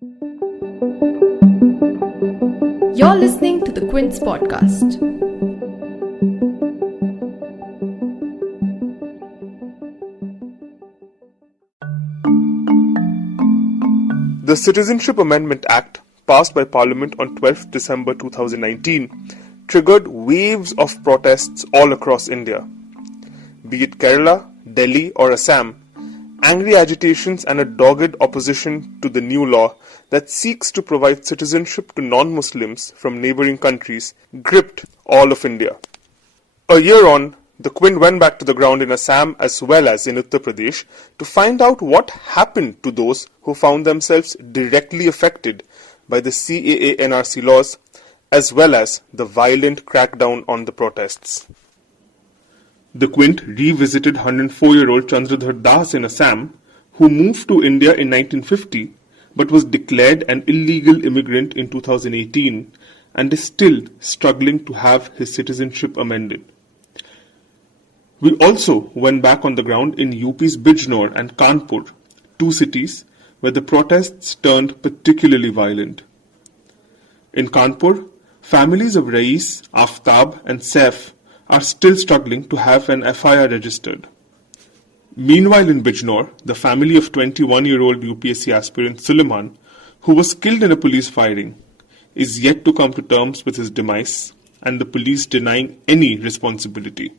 You're listening to the Quint's podcast. The Citizenship Amendment Act, passed by Parliament on 12th December 2019, triggered waves of protests all across India. Be it Kerala, Delhi or Assam, angry agitations and a dogged opposition to the new law that seeks to provide citizenship to non-Muslims from neighbouring countries gripped all of India. A year on, the Quint went back to the ground in Assam as well as in Uttar Pradesh to find out what happened to those who found themselves directly affected by the CAA-NRC laws as well as the violent crackdown on the protests. The Quint revisited 104-year-old Chandradhar Das in Assam, who moved to India in 1950 but was declared an illegal immigrant in 2018 and is still struggling to have his citizenship amended. We also went back on the ground in UP's Bijnor and Kanpur, two cities where the protests turned particularly violent. In Kanpur, families of Rais, Aftab and Saif are still struggling to have an FIR registered. Meanwhile in Bijnor, the family of 21-year-old UPSC aspirant Suleiman, who was killed in a police firing, is yet to come to terms with his demise and the police denying any responsibility.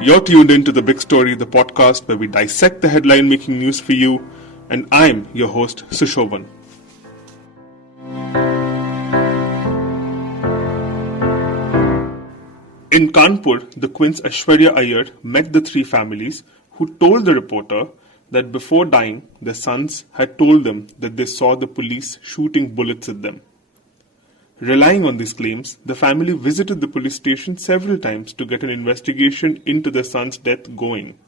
You're tuned in to The Big Story, the podcast where we dissect the headline-making news for you, and I'm your host, Sushovan. In Kanpur, the Quint's Aishwarya Iyer met the three families who told the reporter that before dying, their sons had told them that they saw the police shooting bullets at them. Relying on these claims, the family visited the police station several times to get an investigation into their son's death going.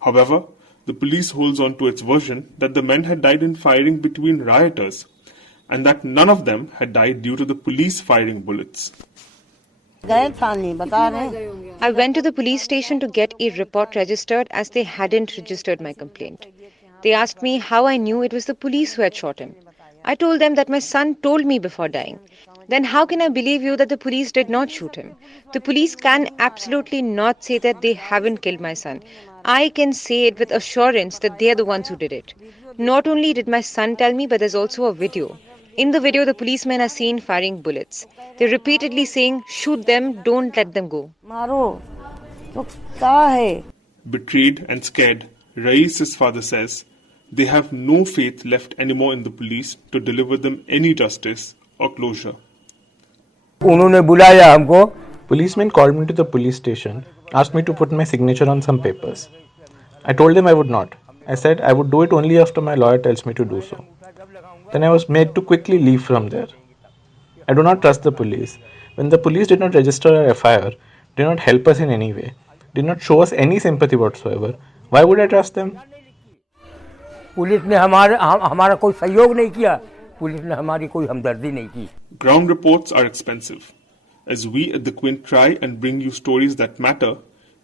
However, the police holds on to its version that the men had died in firing between rioters and that none of them had died due to the police firing bullets. I went to the police station to get a report registered as they hadn't registered my complaint. They asked me how I knew it was the police who had shot him. I told them that my son told me before dying. Then how can I believe you that the police did not shoot him? The police can absolutely not say that they haven't killed my son. I can say it with assurance that they are the ones who did it. Not only did my son tell me, but there's also a video. In the video, the policemen are seen firing bullets. They're repeatedly saying, shoot them, don't let them go. Betrayed and scared, Rais's father says they have no faith left anymore in the police to deliver them any justice or closure. Policemen called me to the police station, asked me to put my signature on some papers. I told them I would not. I said I would do it only after my lawyer tells me to do so. Then I was made to quickly leave from there. I do not trust the police. When the police did not register our FIR, did not help us in any way, did not show us any sympathy whatsoever, why would I trust them? Ground reports are expensive. As we at the Quint try and bring you stories that matter,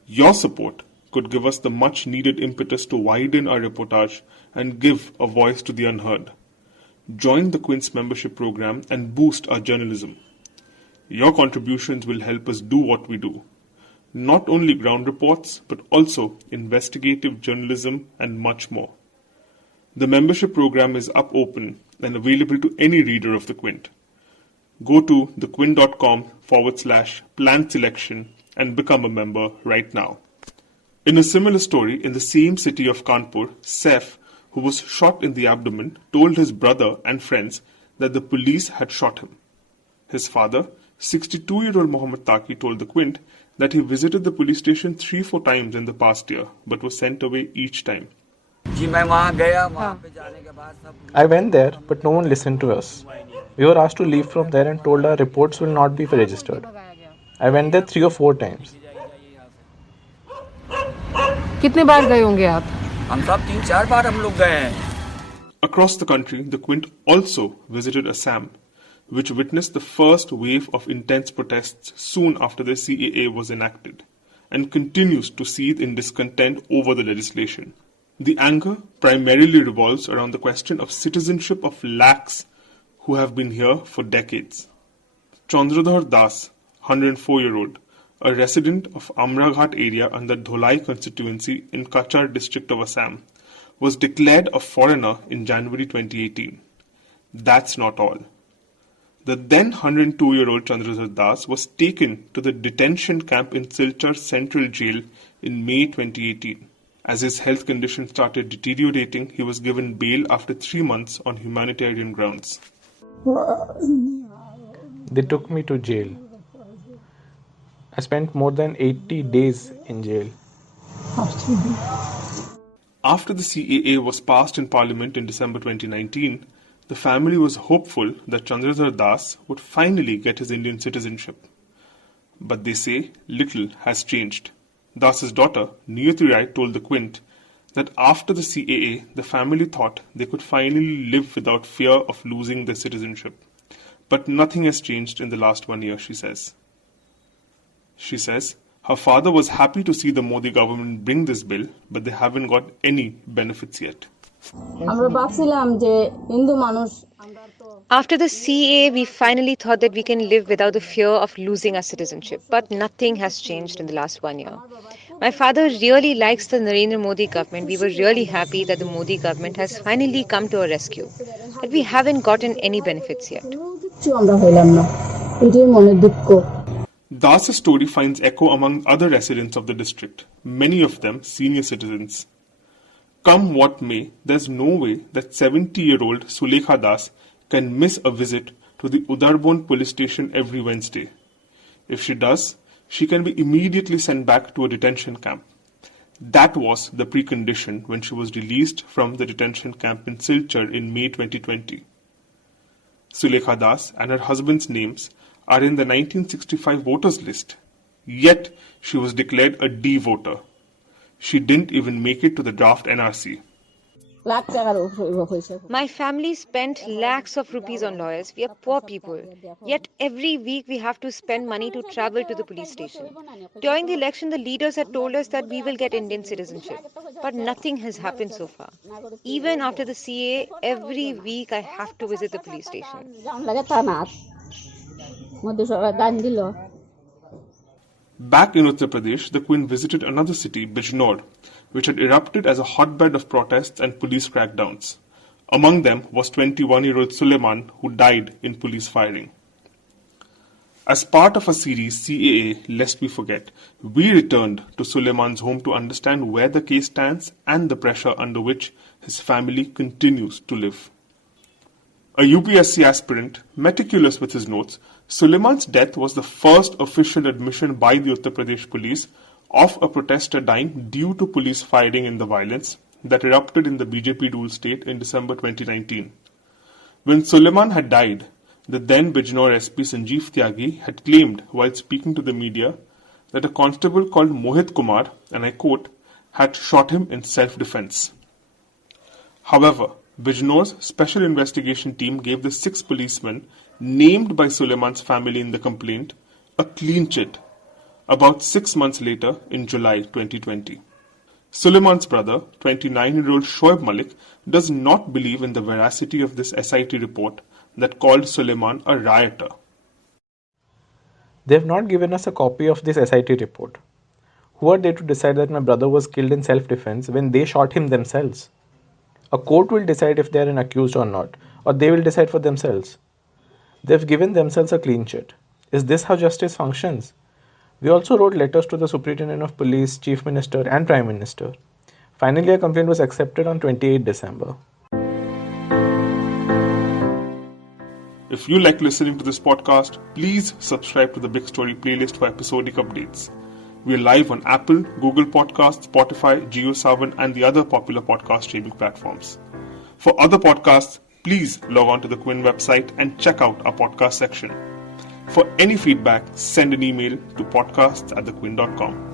your support could give us the much needed impetus to widen our reportage and give a voice to the unheard. Join the Quint's membership program and boost our journalism. Your contributions will help us do what we do. Not only ground reports, but also investigative journalism and much more. The membership program is up open and available to any reader of the Quint. Go to thequint.com/plan selection and become a member right now. In a similar story, in the same city of Kanpur, Saif, who was shot in the abdomen, told his brother and friends that the police had shot him. His father, 62-year-old Mohammed Taki, told the Quint that he visited the police station 3-4 times in the past year, but was sent away each time. I went there, but no one listened to us. We were asked to leave from there and told our reports will not be registered. I went there 3 or 4 times. कितने बार गए होंगे आप? हम सब 3-4 बार हम लोग गए हैं. Across the country, the Quint also visited Assam, which witnessed the first wave of intense protests soon after the CAA was enacted, and continues to seethe in discontent over the legislation. The anger primarily revolves around the question of citizenship of lakhs who have been here for decades. Chandradhar Das, 104-year-old, a resident of Amraghat area under Dholai constituency in Kachar district of Assam, was declared a foreigner in January 2018. That's not all. The then 102-year-old Chandradhar Das was taken to the detention camp in Silchar Central Jail in May 2018. As his health condition started deteriorating, he was given bail after 3 months on humanitarian grounds. They took me to jail. I spent more than 80 days in jail. After the CAA was passed in Parliament in December 2019, the family was hopeful that Chandradhar Das would finally get his Indian citizenship. But they say little has changed. Das's daughter, Niyati Rai, told the Quint that after the CAA, the family thought they could finally live without fear of losing their citizenship. But nothing has changed in the last 1 year, she says. She says her father was happy to see the Modi government bring this bill, but they haven't got any benefits yet. After the CAA, we finally thought that we can live without the fear of losing our citizenship, but nothing has changed in the last 1 year. My father really likes the Narendra Modi government. We were really happy that the Modi government has finally come to our rescue, but we haven't gotten any benefits yet. Das's story finds echo among other residents of the district, many of them senior citizens. Come what may, there's no way that 70-year-old Sulekha Das can miss a visit to the Udarbon police station every Wednesday. If she does, she can be immediately sent back to a detention camp. That was the precondition when she was released from the detention camp in Silchar in May 2020. Sulekha Das and her husband's names are in the 1965 voters list, yet she was declared a D voter. She didn't even make it to the draft NRC. My family spent lakhs of rupees on lawyers. We are poor people. Yet every week we have to spend money to travel to the police station. During the election, the leaders had told us that we will get Indian citizenship. But nothing has happened so far. Even after the CAA, every week I have to visit the police station. Back in Uttar Pradesh, the Queen visited another city, Bijnor, which had erupted as a hotbed of protests and police crackdowns. Among them was 21-year-old Suleiman, who died in police firing. As part of a series, CAA, Lest We Forget, we returned to Suleiman's home to understand where the case stands and the pressure under which his family continues to live. A UPSC aspirant, meticulous with his notes, Suleiman's death was the first official admission by the Uttar Pradesh police of a protester dying due to police firing in the violence that erupted in the BJP-ruled state in December 2019. When Suleiman had died, the then Bijnor SP Sanjeev Tyagi had claimed while speaking to the media that a constable called Mohit Kumar, and I quote, had shot him in self-defense. However, Bijnor's special investigation team gave the 6 policemen named by Suleiman's family in the complaint a clean chit about 6 months later in July 2020. Suleiman's brother, 29-year-old Shoaib Malik, does not believe in the veracity of this SIT report that called Suleiman a rioter. They have not given us a copy of this SIT report. Who are they to decide that my brother was killed in self-defense when they shot him themselves? A court will decide if they are an accused or not, or they will decide for themselves. They have given themselves a clean chit. Is this how justice functions? We also wrote letters to the Superintendent of Police, Chief Minister and Prime Minister. Finally, a complaint was accepted on 28 December. If you like listening to this podcast, please subscribe to the Big Story playlist for episodic updates. We are live on Apple, Google Podcasts, Spotify, JioSaavn and the other popular podcast streaming platforms. For other podcasts, please log on to the Quint website and check out our podcast section. For any feedback, send an email to podcasts@thequint.com.